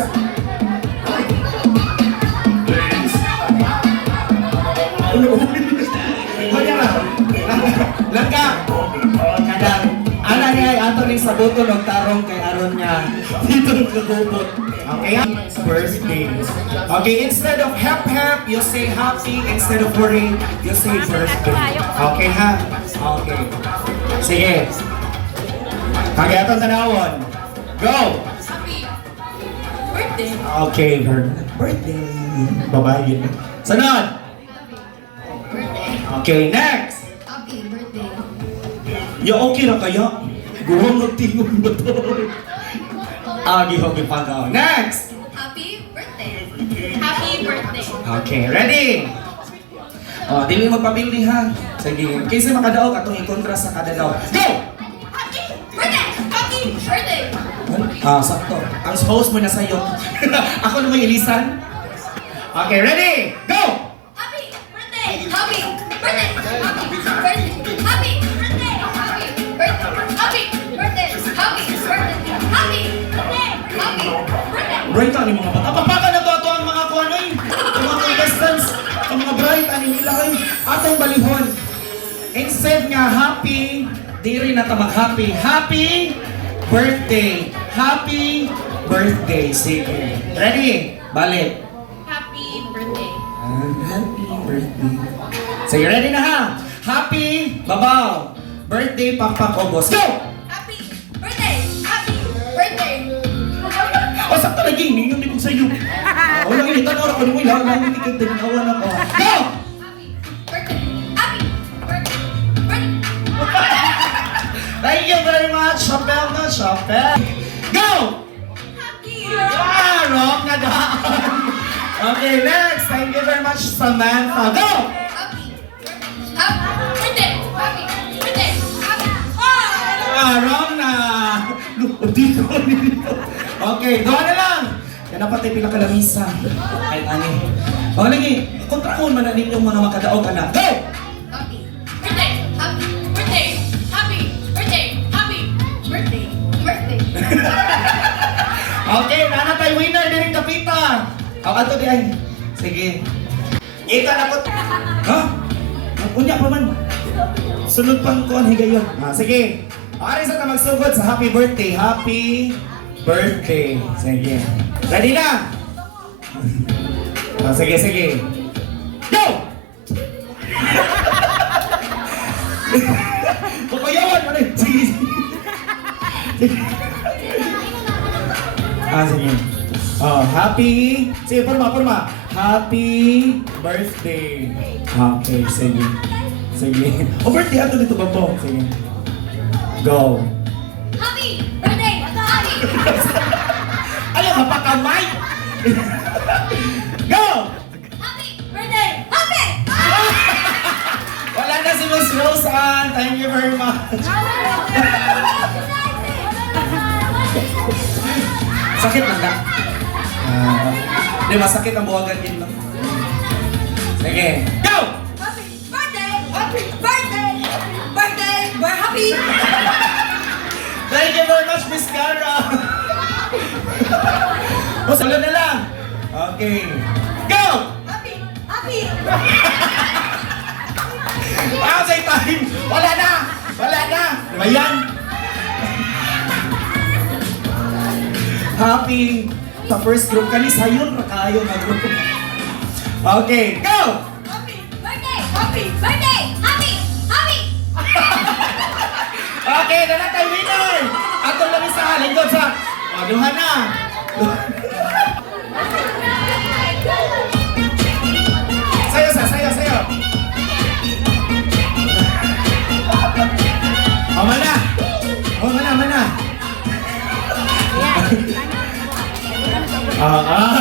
sa... Langka! Kadang, ana niya ay ato rin sa buto ng tarong kay aron niya dito ng kagubot. Okay, birthday. Okay, instead of hep, you say happy. Instead of worry, you say birthday. Okay, ha? Okay. Sige. Kaya atong tanawon. Go! Happy birthday. Okay, birthday. Babae. Sunod! Birthday. Okay, next! Happy birthday. Ya okay ra kaya? Guwang magtingog ba to? Hogi pagaw. Next! Happy birthday. Happy birthday. Okay, ready? Oh, dili magpapili ha. Sige, kaysa makadaog atong ikontra sa kadadaw. Go! Happy birthday. Happy birthday. Sakto. Ang host mo na sa'yo. Ako na may ilisan. Okay, ready? Go! Happy birthday. Happy birthday. Happy birthday. Happy birthday. Happy birthday. Happy birthday. Happy birthday. Happy birthday. Happy birthday. Bright ani mga bata. Papaka na to ato ang mga kuanoy. Ang mga contestants. Ang mga bright ani nila ay atong balihon. Instead nga happy, diri na ta mag-happy. Happy birthday. Happy birthday. Sige. Ready? Balik. Happy birthday. Happy birthday. Sige, ready na ha? Happy, babaw. Birthday, pakpak, obos. Go! Happy birthday. Happy birthday. O, sakto na ging, ninyo ni kong sayo. Wala nga itan, oras ko ni mo ilang, lang hindi ka tinakawan ako. Go! Happy birthday. Happy birthday. Birthday. Thank you very much, Chapel na, Chapel. Go! Happy. Wrong na daan. Okay, next. Thank you very much, Samantha. Go! Happy birthday. Happy birthday. Happy. Wrong na. Di ko nito. Okay, doon na lang. Yan dapat ay pinakalamisa. Ay, ani. O, lagi. Kontraon man na ninyong mga makadaog anak. Go! Happy birthday. Happy birthday. Happy birthday. Happy birthday. Birthday. Okay, nana tayo winner din kapita. Ang ato di ay. Sige. Ika na po. Ha? Unya pa man. Sunod pang kuhan higayon. Sige. Ari sa ta magsugod sa happy birthday. Happy birthday. Sige. Ready na? Sige, sige. Go! Papayawan mo rin. Sige. Sige. Sige. Happy... Sige, forma. Happy birthday. Okay, sige. Sige. Birthday ato dito ba po? Sige. Go. Happy birthday. Happy. Alam ka pa kamay? Go! Happy birthday. Happy. Wala na si Miss Roseanne. Thank you very much. Sakit lang na. Di masakit ang buwagan din lang. Sige. Go! Happy birthday. Happy birthday. Birthday. We're happy. Thank you very much, Miss Cara. O, salo na lang. Okay. Go! Happy. Happy. Say time. Wala na. Diba yan? Happy. Sa first group kani sayon rakayo na group. Okay, go! Happy birthday. Happy birthday. Happy. Happy. Okay, na tayo winner. Ato lang sa lingkod sa duha na. Sayo. Mana.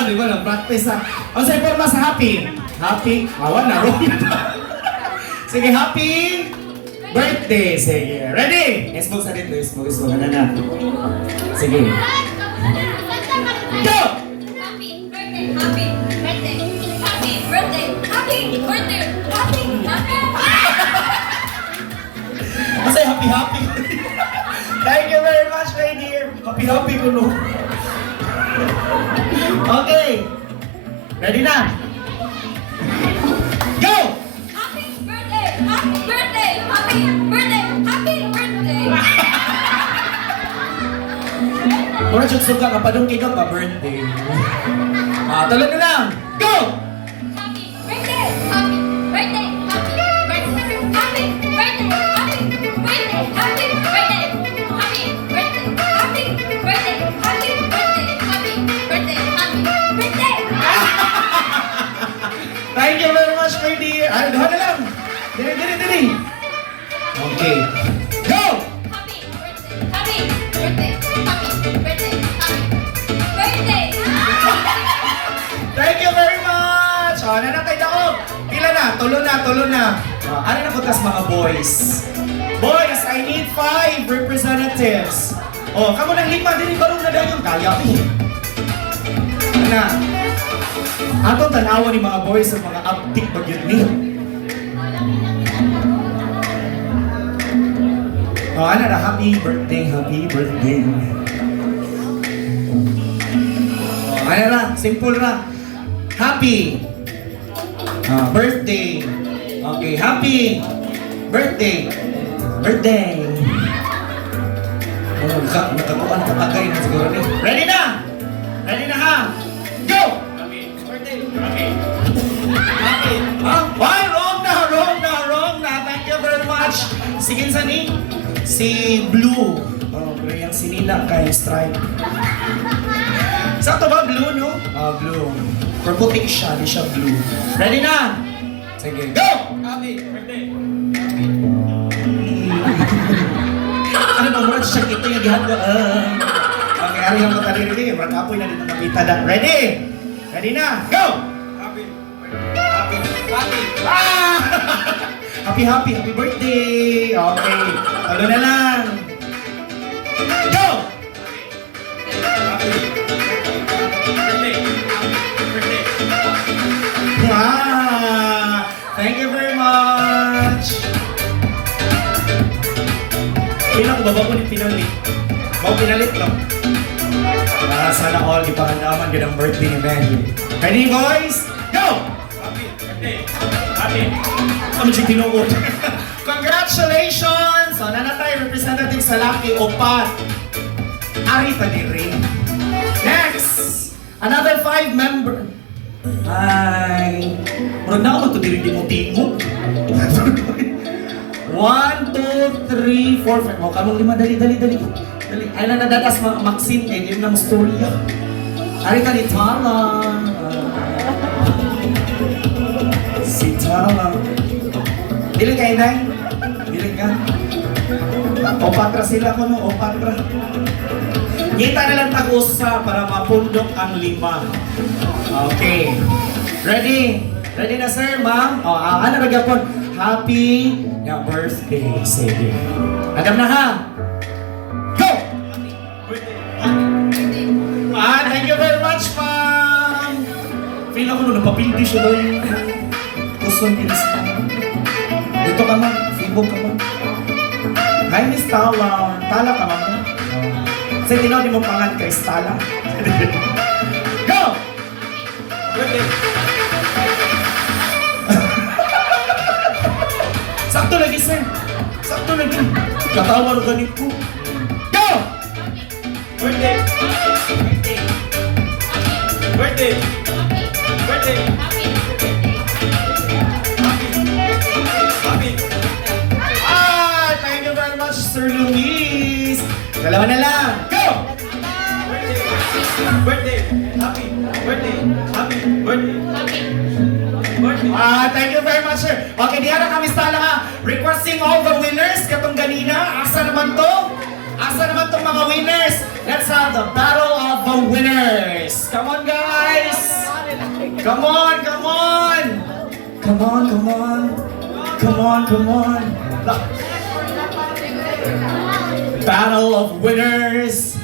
Di ba nag-practice ha? O sa forma sa happy. Happy. Awan na, wrong na. Sige, happy birthday. Sige, ready? Smoke sa dito, smoke. Ano na? Sige. Go! Happy birthday. Happy birthday. Happy birthday. Happy birthday. Happy birthday. Kasi happy. Thank you very much, my dear. Happy ko no. Okay. Ready na? Go! Happy birthday! Happy birthday! Happy birthday! Happy birthday! Mura siya suka ka pa doon ka pa birthday. Tuloy na lang. Go! Happy birthday! Happy birthday! Happy birthday! Happy birthday! Happy birthday! Happy birthday! Happy birthday! Happy birthday! Happy birthday! Happy birthday! Happy birthday! Thank you very much, my dear. Ay, doon na lang. Dili. Okay. Go! Happy birthday! Happy birthday! Happy birthday! Happy birthday! Thank you very much! Nanatay na ako. Pila na, tulo na. Ano na putas mga boys? Boys, I need 5 representatives. Kamo nang 5, dili barong na dayon kaya. Na. Atong tanawa ni mga boys sa mga uptick bagyod ni. Ano na, happy birthday. Ano na, simple na. Happy birthday. Okay, happy birthday. Nakakuan ka tagay na siguro ni. Ready na ha? Go! Why? Wrong na. Thank you very much. Sige sa ni? Si Blue. Pero yung sinila kay Stripe. Sakto ba blue, no? Blue. Pero putik siya, di siya blue. Ready na? Sige, go! Happy birthday! Ano ba, murad siya ito yung gihanda. Okay, ari lang matali rin. Murad apoy na dito nakita na. Ready? Ready na? Go! Happy birthday! Happy birthday! Okay, talo na lang. Go! Happy birthday! Thank you very much! Pila ko baba ko ni pinalit. Bago pinalit lang. Sana all ipahandaman ganang birthday ni Manny. Ready boys? Go! Happy birthday! Happy! Kami siya tinuod. Congratulations! So, nanatay representative sa Lucky Opat. Ari pa din rin. Next! Another 5 member. Ay, murag na ako magtudiri-dimo-timo. 1, 2, 3, 4, 5. Kamong 5. Dali. Ay na nadatas Maxine. Yun ng storya. Ari ka ni Tala. Si Tala. Dili ka, Inay? Dili ka? Opatra sila ko, no? Opatra. Ngita na lang tag-usa para mapundok ang 5. Okay. Ready? Ready na, sir, ma'am? Ano nagyapon? Happy birthday, sige. Agam na, ha? Go! Thank you very much, ma'am. Feel ako nung napapildi siya doon. Kusong inis na. Dito ka, ma'am. Sibog ka, ma'am. Hi, Miss Tala. Tala ka, ma'am. Kasi tinaw di mo pangan kay Stala. Go! Birthday! Sakto lagi, sir. Sakto lagi. Katawa na ganit ko. Go! Birthday! Birthday! Birthday! Happy! Thank you very much, Sir Luis. Dalawa na lang. Go! Birthday! Happy! Birthday! Happy! Birthday! Birthday! Thank you very much, sir. Okay, diyan na kami sa ha. Requesting all the winners katong ganina. Asa naman to? Asa naman tong mga winners? Let's have the battle of the winners. Come on, guys. Come on. Battle of winners.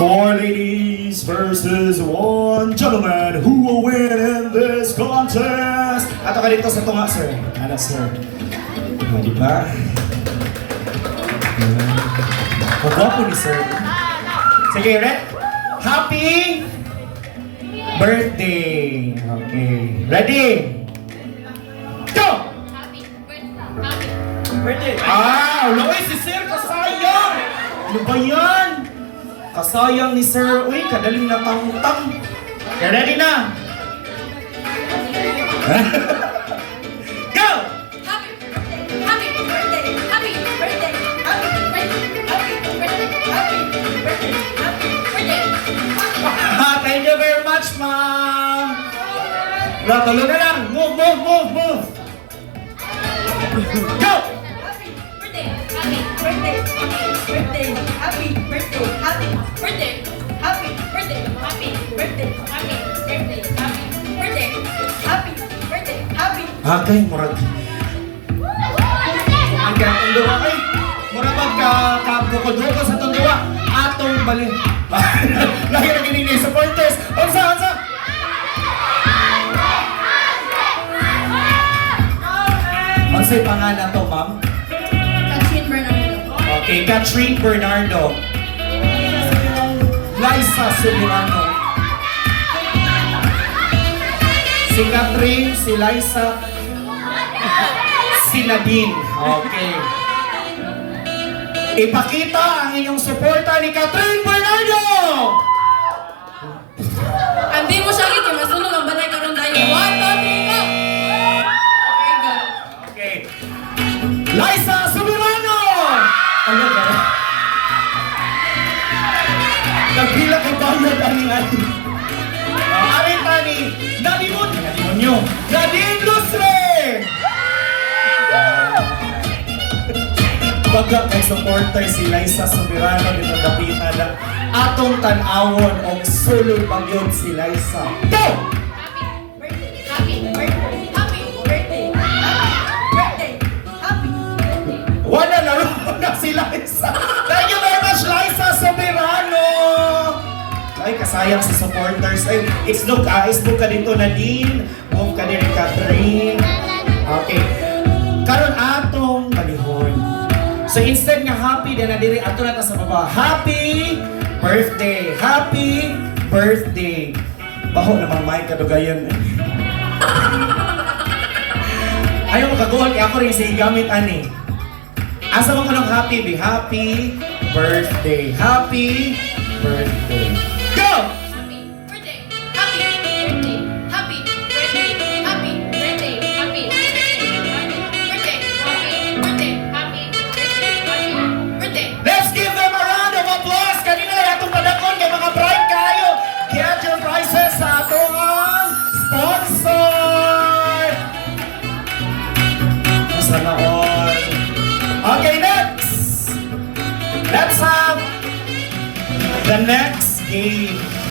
4 ladies versus 1 gentleman. Who will win in this contest? Ato ka dito sa tunga, sir. Ano, sir? Di ba? Magwapo ni sir. Sige, red? Happy birthday. Okay. Ready? Go! Happy birthday. Birthday. Uloy si Sir, kasayang! Ano ba yan? Kasayang ni Sir. Uy, kadaling natangtang. Okay, ready na? Go! Happy birthday. Happy birthday. Happy birthday. Happy birthday. Happy birthday. Happy birthday. Happy birthday. Thank you very much, ma'am. Tuloy na lang. Move. Go! Happy birthday. Happy birthday. Happy birthday. Happy birthday. Happy birthday. Happy birthday. Happy birthday. Happy birthday. Happy birthday. Happy. Agay, murag. Ang gatong duwa ay. Murag magkabukod-bukod sa itong duwa. Atong balik. Lagi na gining supporters. Unsa? Unsay pangalan to, ma'am? Catherine Bernardo. Okay, Catherine Bernardo. Liza Soberano. Si Catherine, si Liza, si Nadine. Okay. Ipakita ang inyong suporta ni Catherine Bernardo! Hindi mo siya gito, masunog ang balay karon tayo. 1, 2, 3, go! Okay, go. Okay. Liza Soberano! Ano ba? Nagpila kay Pablo Daniel. Arin tani, Nadimonyo, Nadine Lustre! Baga kay supporter si Liza Soberano dito kapita na atong tan-awon og sulod pagyod si Liza. Go! Happy birthday. Happy birthday. Happy birthday. Happy birthday. Wala na na si Liza. Thank you very much, Liza Soberano. Ay, kasayang si supporters. Ay, isbog ka dito, Nadine. Move ka din, Catherine. Okay. Karon atong balihon. So instead nga happy, din na diri ato na ta sa baba. Happy birthday. Happy birthday. Baho namang mic kadugayan. Ayaw mo kaguhol, ako rin sa gamit ani. Asa mo ko ng happy, be happy birthday. Happy birthday. Go! Happy birthday. Happy birthday. Happy birthday. Happy birthday. Happy birthday. Happy birthday. Happy birthday. Happy birthday. Happy birthday. Let's give them a round of applause. Kanina na itong padakon kay mga bright kayo. Get your prizes sa atong sponsor. Sana all. Okay, next. Let's have the next game.